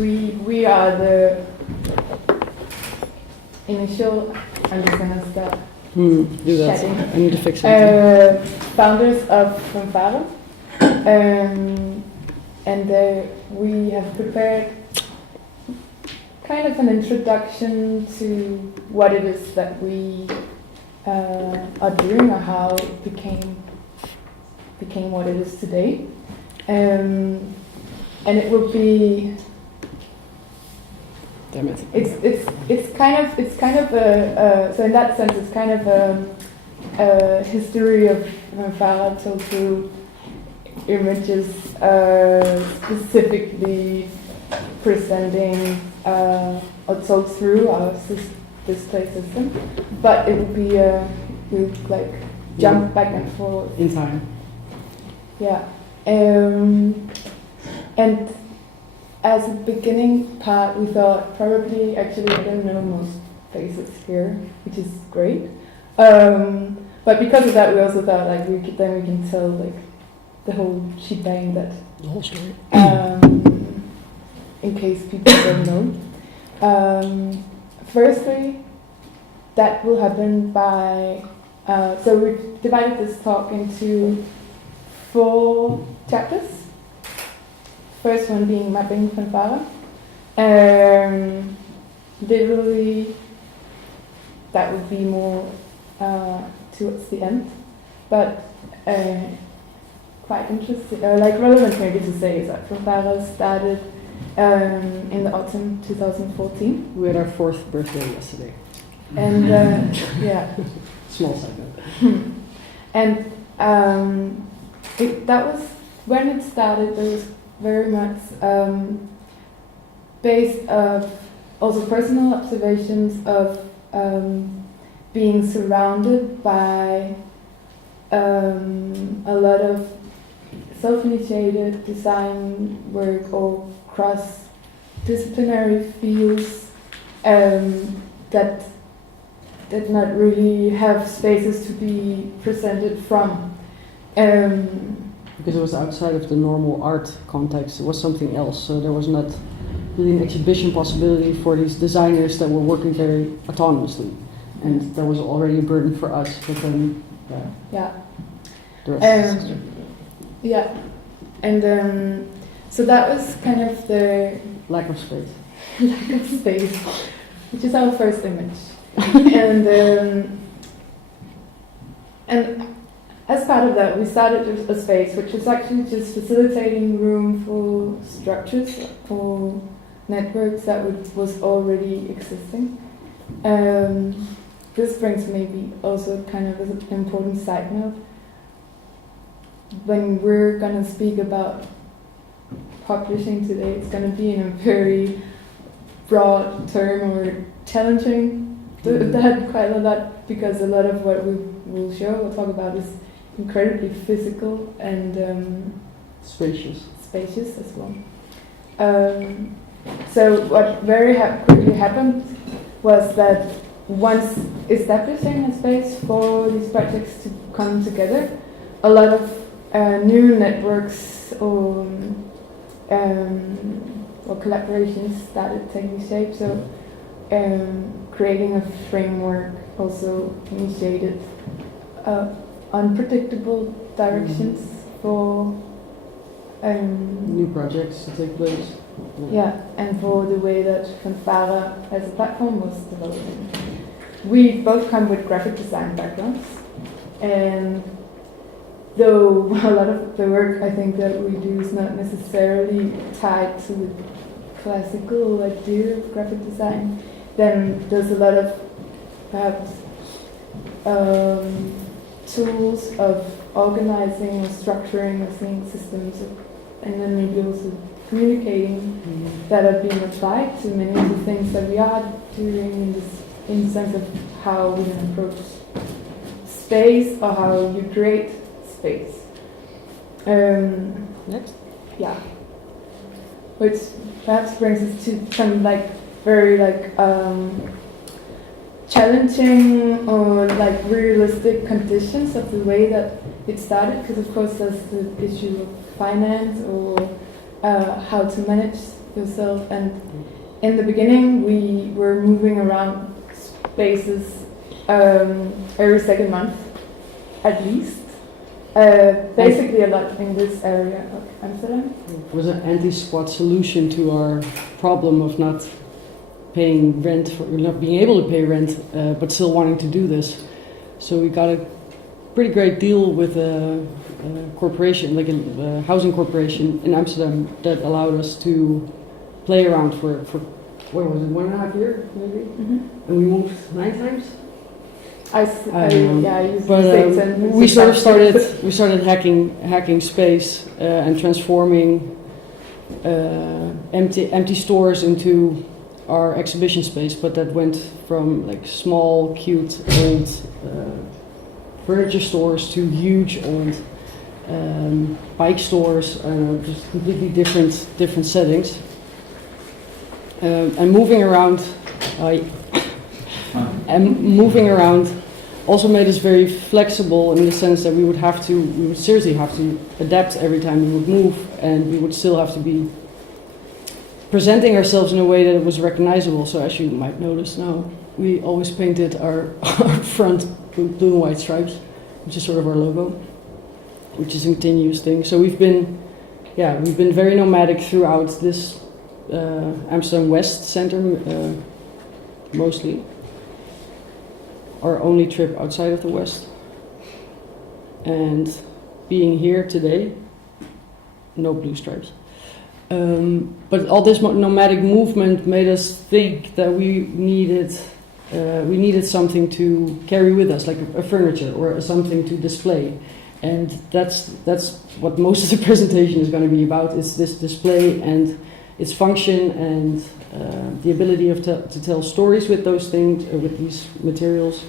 we are the initial. I'm just gonna start Do that. chatting. I need to fix it. Founders of fanfare, and we have prepared kind of an introduction to what it is that we are doing, or how it became what it is today, and it will be. Damn it. It's kind of a so in that sense it's kind of a history of fanfare told through images, specifically presenting or told through our display system, but it would be we'll like jump back and forth In time. yeah, and as a beginning part, we thought probably, actually, I don't know most faces here, which is great. But because of that, we also thought like we can tell like the whole shebang, that The whole story. in case people don't know. Firstly, that will happen by so we divided this talk into 4 chapters. First one being mapping fanfare. Literally, that would be more towards the end, but quite interesting, like relevant maybe to say is that fanfare started in the autumn 2014. We had our 4th birthday yesterday. And yeah. Small segment. And that was when it started. There was very much based of also personal observations of being surrounded by a lot of self-initiated design work or cross-disciplinary fields that did not really have spaces to be presented from. Because it was outside of the normal art context, it was something else. So there was not really an exhibition possibility for these designers that were working very autonomously. And that was already a burden for us, but then yeah. The rest is yeah. And so that was kind of the lack of space. lack of space, which is our first image. And as part of that, we started a space which was actually just facilitating room for structures, for networks that was already existing. This brings maybe also kind of an important side note. When we're going to speak about publishing today, it's going to be in a very broad term or challenging that quite a lot, because a lot of what we will show or talk about is incredibly physical and Spacious as well. So what very quickly happened was that once establishing a space for these projects to come together, a lot of new networks or collaborations started taking shape. So creating a framework also initiated unpredictable directions for new projects to take place. Yeah, and for the way that fanfare as a platform was developing. We both come with graphic design backgrounds, and though a lot of the work I think that we do is not necessarily tied to the classical idea of graphic design, then there's a lot of perhaps tools of organizing or structuring or seeing systems, and then maybe also communicating that are being applied to many of the things that we are doing in the sense of how we approach space or how you create space. Next. Yeah. Which perhaps brings us to some like very like challenging or like realistic conditions of the way that it started, because of course there's the issue of finance or how to manage yourself. And in the beginning, we were moving around spaces every second month, at least. Basically, a lot in this area of Amsterdam. It was an anti-squat solution to our problem of not paying rent, for not being able to pay rent, but still wanting to do this. So we got a pretty great deal with a corporation, like a housing corporation in Amsterdam, that allowed us to play around for what was it, 1.5 years maybe? Mm-hmm. And we moved 9 times. I used but six and we sort of started hacking space and transforming empty stores into our exhibition space. But that went from like small, cute, old furniture stores to huge old bike stores, just completely different settings. And moving around. And moving around also made us very flexible in the sense that we would seriously have to adapt every time we would move, and we would still have to be presenting ourselves in a way that it was recognizable. So as you might notice now, we always painted our front blue and white stripes, which is sort of our logo, which is a continuous thing. So we've been very nomadic throughout this Amsterdam West Center, mostly. Our only trip outside of the West. And being here today, no blue stripes. But all this nomadic movement made us think that we needed something to carry with us, like a furniture or something to display. And that's what most of the presentation is going to be about, is this display and its function and the ability to tell stories with those things, with these materials.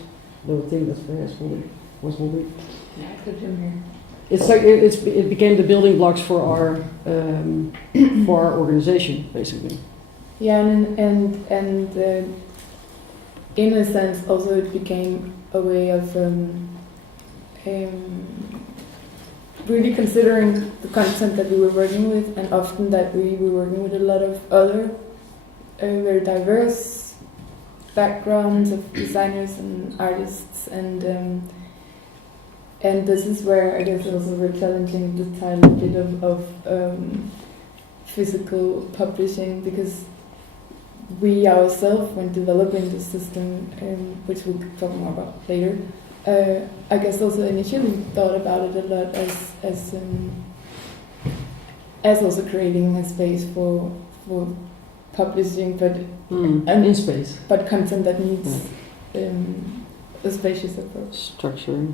The thing that's was holding. Yeah, I put him here. It's like it became the building blocks for our organization, basically. Yeah, and in a sense, also it became a way of really considering the content that we were working with, and often that we were working with a lot of other very diverse backgrounds of designers and artists, and this is where I guess also we're challenging the tiny bit of physical publishing, because we ourselves, when developing the system, which we'll talk more about later, I guess also initially thought about it a lot as also creating a space for publishing, but in space, but content that needs a spacious approach. Structure.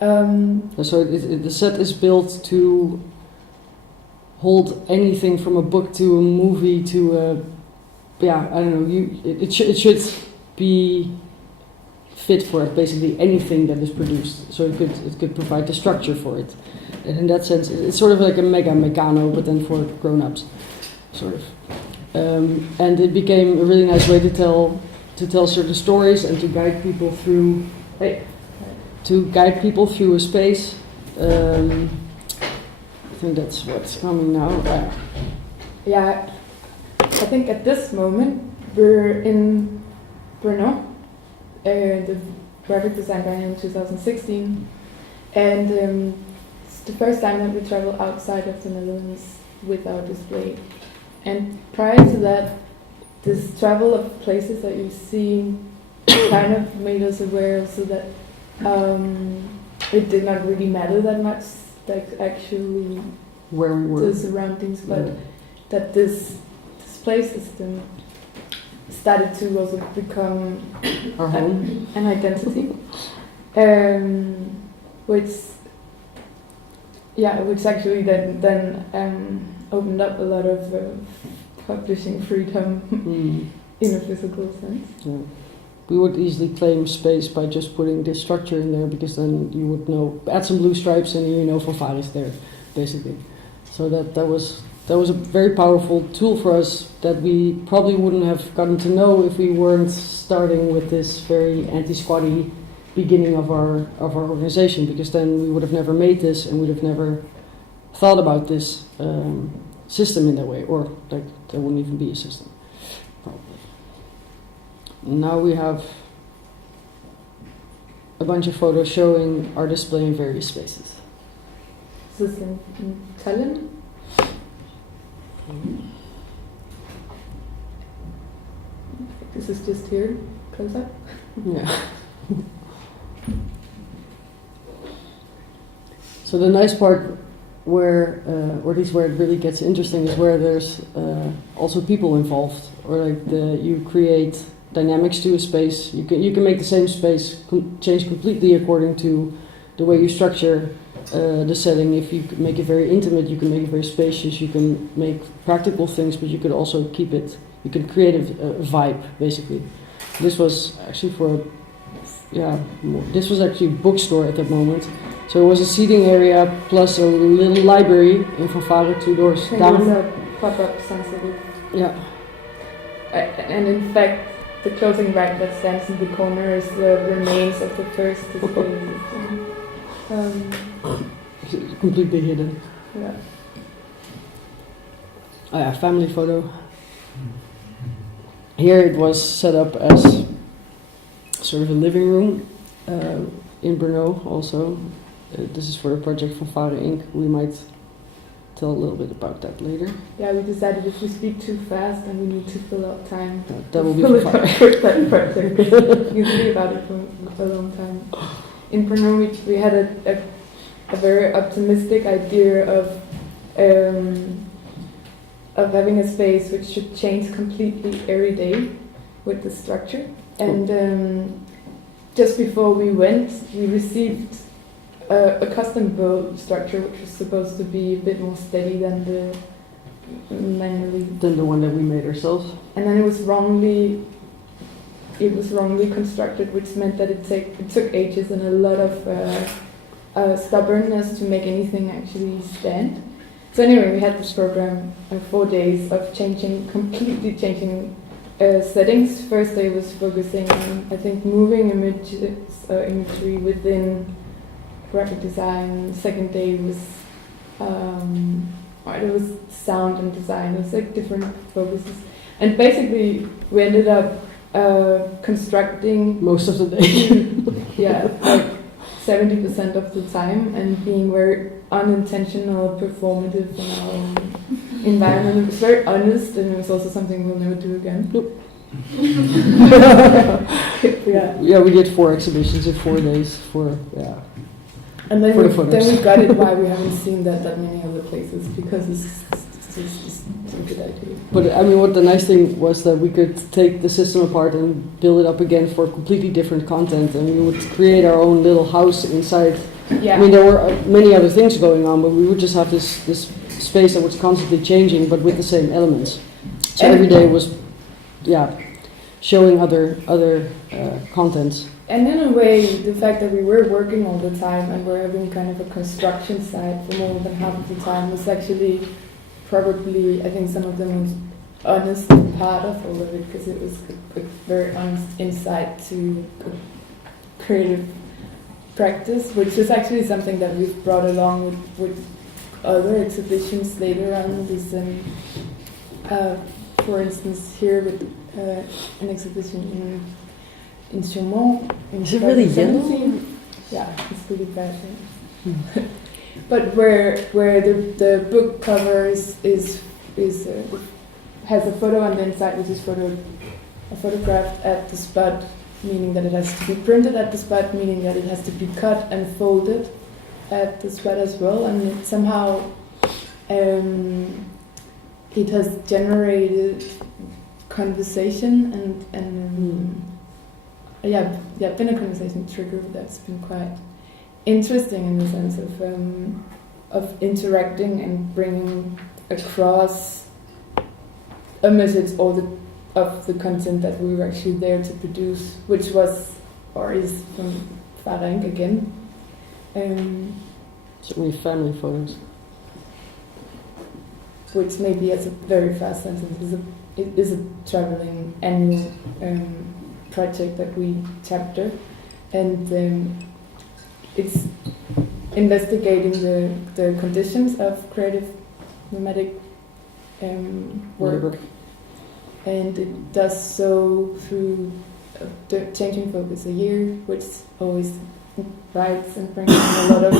So the set is built to hold anything from a book to a movie to a I don't know. It should be fit for basically anything that is produced. So it could provide the structure for it. And in that sense, it's sort of like a mega Meccano, but then for grown-ups, sort of. And it became a really nice way to tell certain stories and to guide people through a space. I think that's what's coming now. Yeah, I think at this moment we're in Brno, the graphic design biennial in 2016, and it's the first time that we travel outside of the Netherlands with our display. And prior to that, this travel of places that you see kind of made us aware so that it did not really matter that much, like actually where we were, the surroundings, but that this display system started to also become our home, an identity, which actually then opened up a lot of publishing freedom in a physical sense. Yeah. We would easily claim space by just putting this structure in there, because then you would know, add some blue stripes and you know fanfare is there, basically. So that was a very powerful tool for us that we probably wouldn't have gotten to know if we weren't starting with this very anti-squatty beginning of our organization, because then we would have never made this and would have never thought about this system in that way, or like there wouldn't even be a system, probably. Now we have a bunch of photos showing our display in various spaces. Is this in Tallinn? This is just here, close up. Yeah. So the nice part where, or at least where it really gets interesting, is where there's also people involved, or like you create dynamics to a space. You can make the same space change completely according to the way you structure the setting. If you make it very intimate, you can make it very spacious. You can make practical things, but you could also keep it. You can create a vibe, basically. This was actually this was actually a bookstore at that moment. So it was a seating area plus a little library in fanfare 2 doors down. It was a pop-up sensitive. Yeah. And in fact, the clothing rack that stands in the corner is the remains of the first display. Completely hidden. Yeah. Oh yeah, family photo. Here it was set up as sort of a living room in Brno also. This is for the project Fanfare Inc. We might tell a little bit about that later. Yeah, we decided if we speak too fast and we need to fill out time. That will be fill fun. that project. You think about it for a long time. In Brno, we had a very optimistic idea of having a space which should change completely every day with the structure. And just before we went, we received a custom-built structure which was supposed to be a bit more steady than the one that we made ourselves. And then it was wrongly constructed, which meant that it took ages and a lot of stubbornness to make anything actually stand. So anyway, we had this program of 4 days of completely changing settings. First day was focusing on, I think, moving imagery within graphic design. Second day was it was sound and design. It was like different focuses, and basically we ended up constructing most of the day. Yeah, like 70% of the time, and being very unintentional, performative in our own environment. It was very honest, and it was also something we'll never do again. Nope. Yeah. Yeah, we did 4 exhibitions in 4 days And then for we got it why we haven't seen that many other places, because it's a good idea. But I mean, what the nice thing was that we could take the system apart and build it up again for completely different content, and we would create our own little house inside. Yeah. I mean, there were many other things going on, but we would just have this space that was constantly changing, but with the same elements. So every day was, showing other contents. And in a way, the fact that we were working all the time and we're having kind of a construction site for more than half of the time was actually probably, I think some of them was honest part of all of it, because it was a very honest insight to creative practice, which is actually something that we've brought along with other exhibitions later on. This, for instance, here with an exhibition in Chaumont. Is it really yellow? Yeah, it's really bad. But where the book cover has a photo on the inside, which is photographed at the spot, meaning that it has to be printed at the spot, meaning that it has to be cut and folded at the spot as well, and it somehow it has generated conversation and been a conversation trigger that's been quite interesting in the sense of interacting and bringing across a message of the content that we were actually there to produce, which was or is from Fanfare Inc. again. So many family photos. Which maybe as a very fast sentence it is a traveling annual project that we chapter, and it's investigating the conditions of creative nomadic work, and it does so through changing focus a year, which always invites and brings in a lot of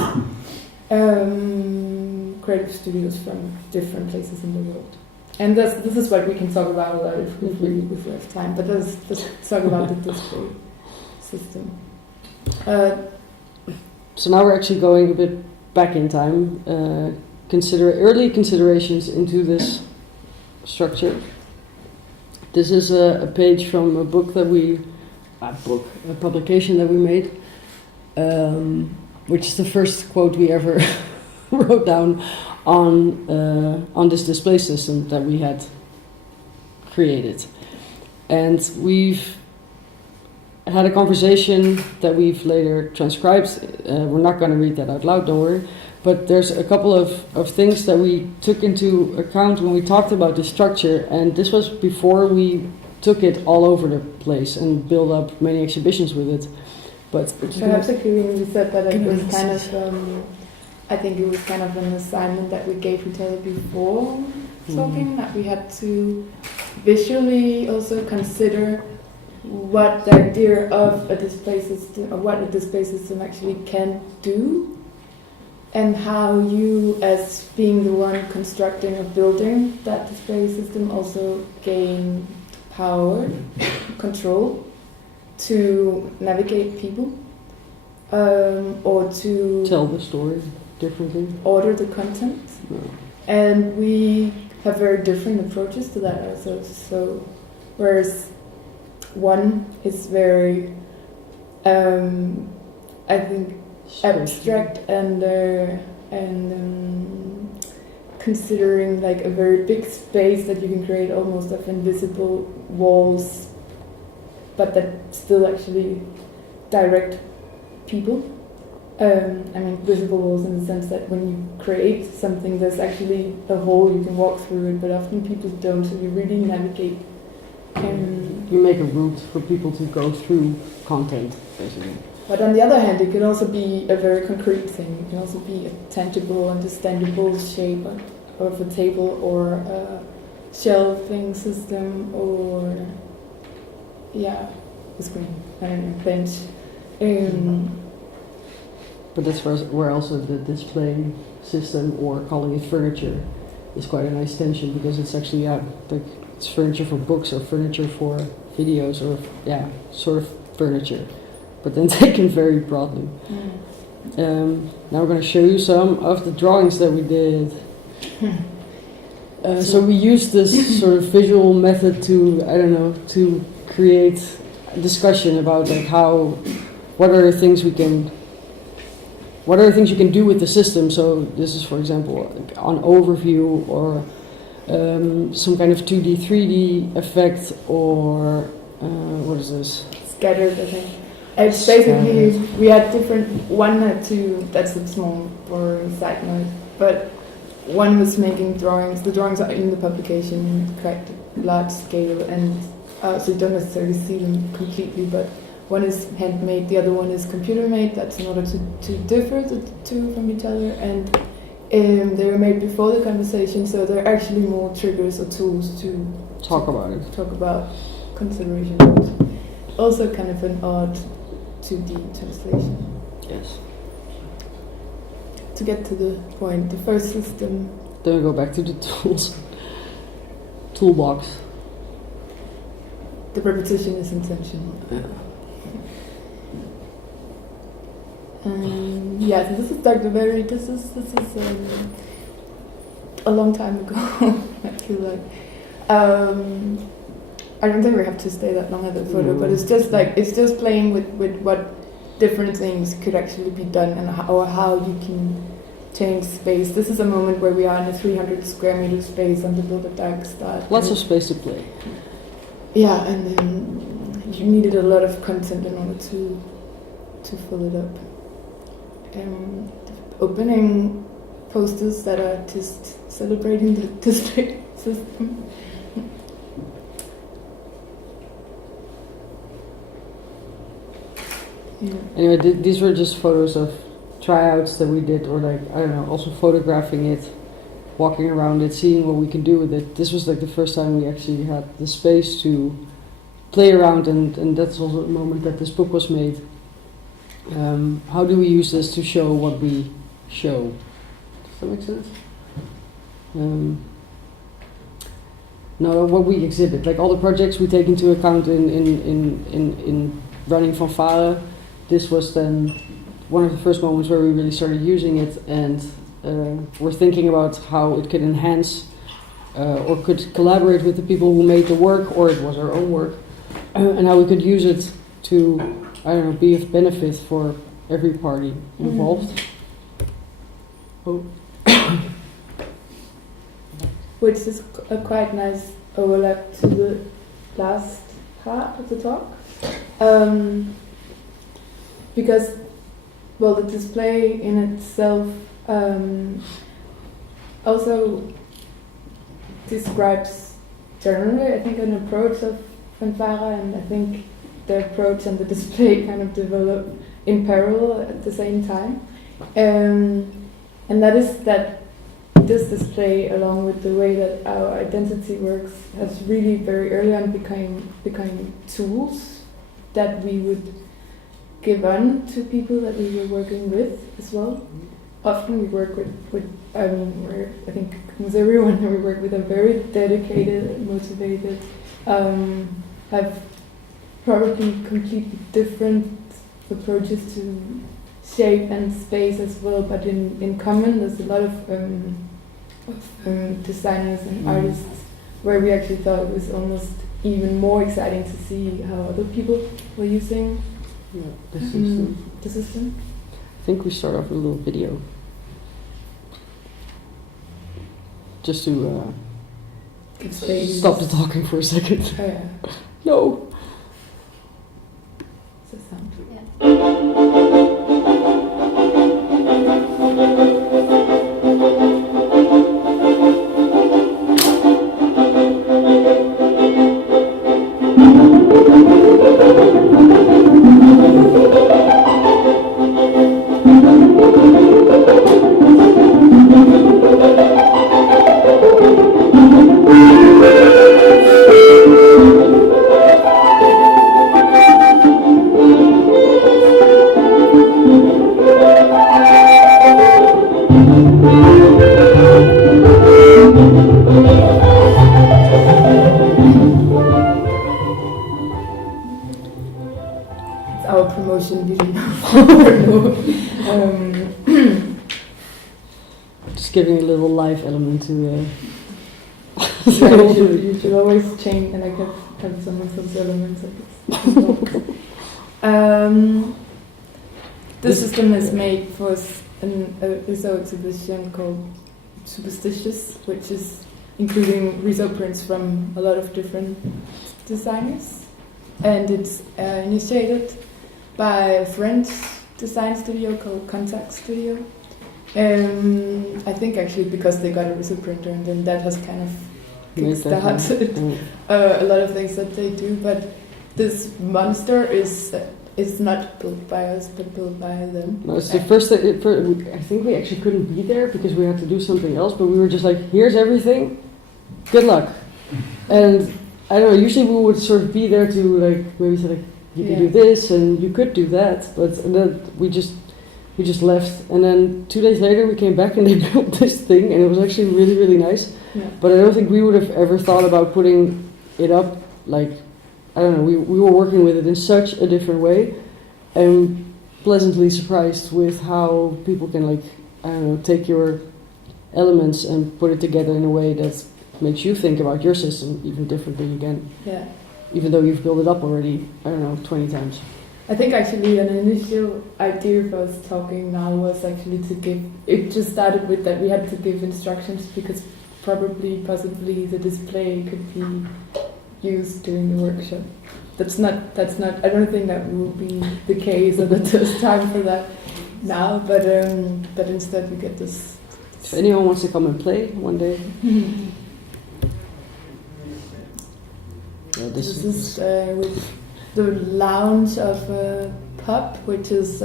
creative studios from different places in the world. And this is what we can talk about a lot if we have time. But let's talk about the display system. So now we're actually going a bit back in time. Consider early considerations into this structure. This is a page from a book that a publication that we made, which is the first quote we ever wrote down on this display system that we had created. And we've had a conversation that we've later transcribed. We're not going to read that out loud, don't worry. But there's a couple of things that we took into account when we talked about the structure, and this was before we took it all over the place and built up many exhibitions with it. But perhaps actually when we said that it was kind of, I think it was kind of an assignment that we gave each other before talking, that we had to visually also consider what the idea of a display system, or what a display system actually can do, and how you, as being the one constructing or building that display system, also gain power, control to navigate people, or to tell the story differently, order the content. Yeah. And we have very different approaches to that ourselves. So, whereas one is very, I think, abstract and considering like a very big space that you can create almost of invisible walls, but that still actually direct people. I mean, visible walls in the sense that when you create something, there's actually a hole you can walk through it, but often people don't, so you really navigate. You make a route for people to go through content, basically. But on the other hand, it can also be a very concrete thing. It can also be a tangible, understandable shape of a table or a shelving system or, a screen and a bench. But that's where also the display system, or calling it furniture, is quite a nice tension, because it's actually it's furniture for books or furniture for videos or sort of furniture, but then taken very broadly. Now we're going to show you some of the drawings that we did. So we used this sort of visual method to create a discussion about like what are the things you can do with the system. So this is, for example, an overview or some kind of 2D, 3D effect, or what is this? Scattered, I think. It's basically, we had one had two, that's a small boring side note, but one was making drawings. The drawings are in the publication, quite large scale, and so you don't necessarily see them completely, but one is handmade, the other one is computer made. That's in order to differ the two from each other, and they were made before the conversation, so they're actually more triggers or tools to talk about considerations. Also kind of an odd 2D translation. Yes. To get to the point, the first system. Then we go back to the tools. Toolbox. The repetition is intentional. Yeah. So this is Dr. Berry. This is a long time ago. I feel like I don't think we have to stay that long at the photo, but it's just playing with what different things could actually be done and how you can change space. This is a moment where we are in a 300 square meter space on the Builder Dark start. Lots of space to play. Yeah, and then you needed a lot of content in order to fill it up. Opening posters that are just celebrating the display system. Yeah. Anyway, these were just photos of tryouts that we did, or also photographing it walking around it, seeing what we can do with it. This was like the first time we actually had the space to play around, and that's also the moment that this book was made. How do we use this to show what we show? Does that make sense? No, what we exhibit, like all the projects we take into account in running fanfare. This was then one of the first moments where we really started using it, and we're thinking about how it could enhance or could collaborate with the people who made the work, or it was our own work, and how we could use it to, I don't know, be of benefit for every party involved. Oh. Which is a quite nice overlap to the last part of the talk. Because, well, the display in itself also describes generally, I think, an approach of fanfare, and I think the approach and the display kind of develop in parallel at the same time. And that is that this display, along with the way that our identity works, has really very early on become tools that we would give on to people that we were working with as well. Often we work with I think almost everyone that we work with are very dedicated, motivated, have probably completely different approaches to shape and space as well, but in common there's a lot of designers and artists where we actually thought it was almost even more exciting to see how other people were using the system. I think we start off with a little video. Just to stop the talking for a second. Oh, yeah. No. It's a sound. Our promotion video. Just giving a little live element to you should always change and have some of those elements. This system is made for an exhibition called Superstitious, which is including result prints from a lot of different designers, and it's initiated by a French design studio called Contact Studio. I think actually because they got a result printer, and then that has kind of kickstarted a lot of things that they do. But this monster is not built by us, but built by them. No, it's the first. I think we actually couldn't be there because we had to do something else. But we were just like, "Here's everything. Good luck." And I don't know. Usually we would sort of be there to like maybe say like, "You can do this and you could do that," but then we just left. And then 2 days later we came back and they built this thing, and it was actually really, really nice. Yeah. But I don't think we would have ever thought about putting it up. Like, I don't know. We were working with it in such a different way, and pleasantly surprised with how people can, like, I don't know, take your elements and put it together in a way that makes you think about your system even differently again. Yeah. Even though you've built it up already, I don't know, 20 times. I think actually an initial idea of us talking now was actually to give, it just started with that we had to give instructions because possibly the display could be used during the workshop. That's not, I don't think that will be the case or that there's time for that now, but instead we get this. If anyone wants to come and play one day. Yeah, this is with the lounge of a pub, which is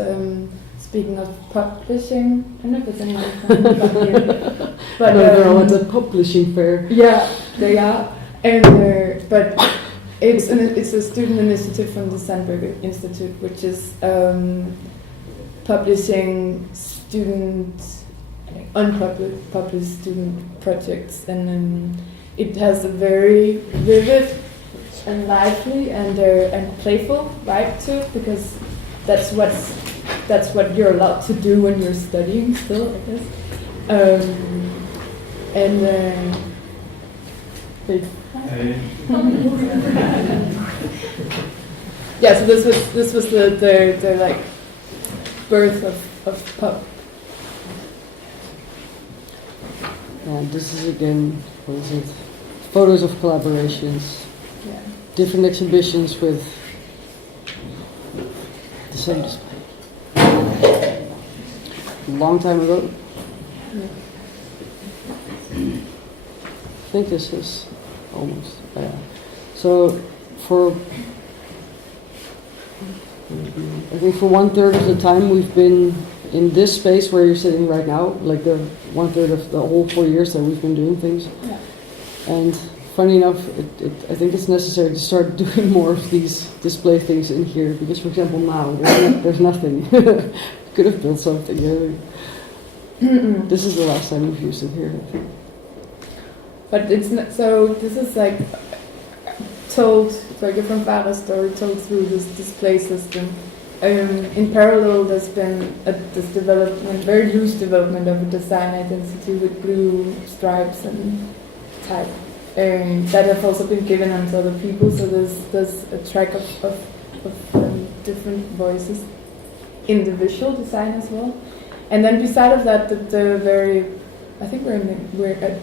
speaking of publishing, I don't know if there's anyone from here, but no, they're all at the publishing fair. yeah, they are, and but it's a student initiative from the Sandberg Institute, which is publishing unpublished student projects, and it has a very vivid and lively and playful vibe to it, because that's what you're allowed to do when you're studying still, I guess. Yeah, so this was the like birth of pub. And this is again, what is it? Photos of collaborations. Yeah. Different exhibitions with the same display. A long time ago. Yeah. I think this is almost. So I think for 1/3 of the time we've been in this space where you're sitting right now, like the 1/3 of the whole 4 years that we've been doing things. Yeah. And funny enough, I think it's necessary to start doing more of these display things in here, because for example now there's nothing. Could have built something here. This is the last time we've used it here, I think. But it's not, so this is like told, like a fanfare story told through this display system. In parallel, there's been this development, very loose development of a design identity with blue stripes and type that have also been given onto other people. So there's a track of different voices in the visual design as well. And then beside of that, the very, I think we're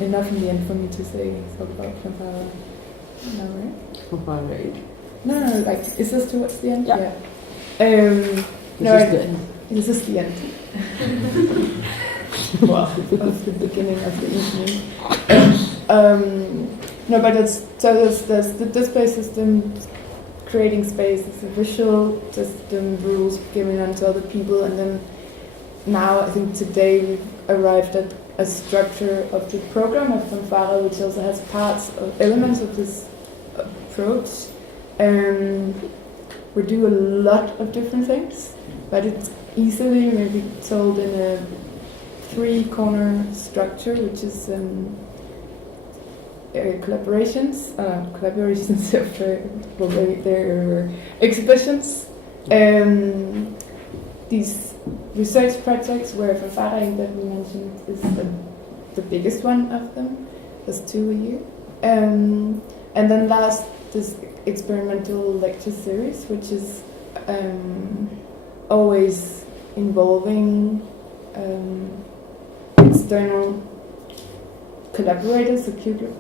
enough in the end for me to say talk about fanfare. No, right? Fanfare. No, like, is this towards the end? Yeah. This is the end. Well, of the beginning of the evening. No, but there's the display system, creating space, it's a visual system, rules given onto other people, and then now I think today we've arrived at a structure of the program of fanfare, which also has parts or elements of this approach. We do a lot of different things, but it's easily maybe told in a 3-corner structure, which is collaborations of their exhibitions, these research projects where fanfaring that we mentioned is the biggest one of them. There's 2 a year, and then last this experimental lecture series, which is always involving external collaborators or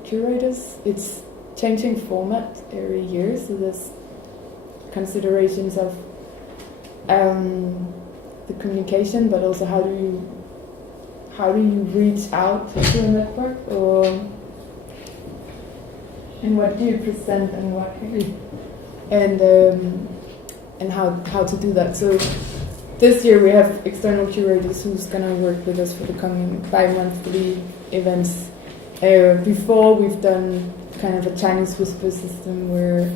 curators. It's changing format every year, so there's considerations of the communication, but also how do you reach out to a network, and what do you present and what and how to do that. So this year we have external curators who's gonna work with us for the coming bi-monthly events. Before we've done kind of a Chinese whisper system where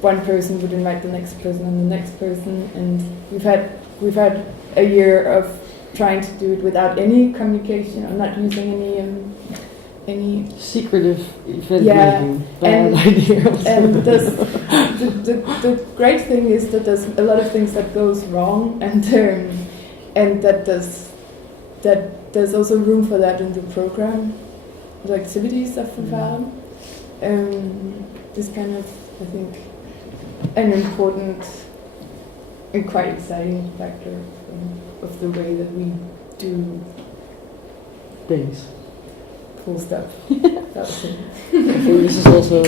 one person would invite the next person and the next person, and we've had a year of trying to do it without any communication or not using any secretive event making. Bad idea. And the great thing is that there's a lot of things that goes wrong, and that there's also room for that in the program, the activities of fanfare. This kind of, I think, an important and quite exciting factor of the way that we do things. Cool stuff. That was it. I think this is also.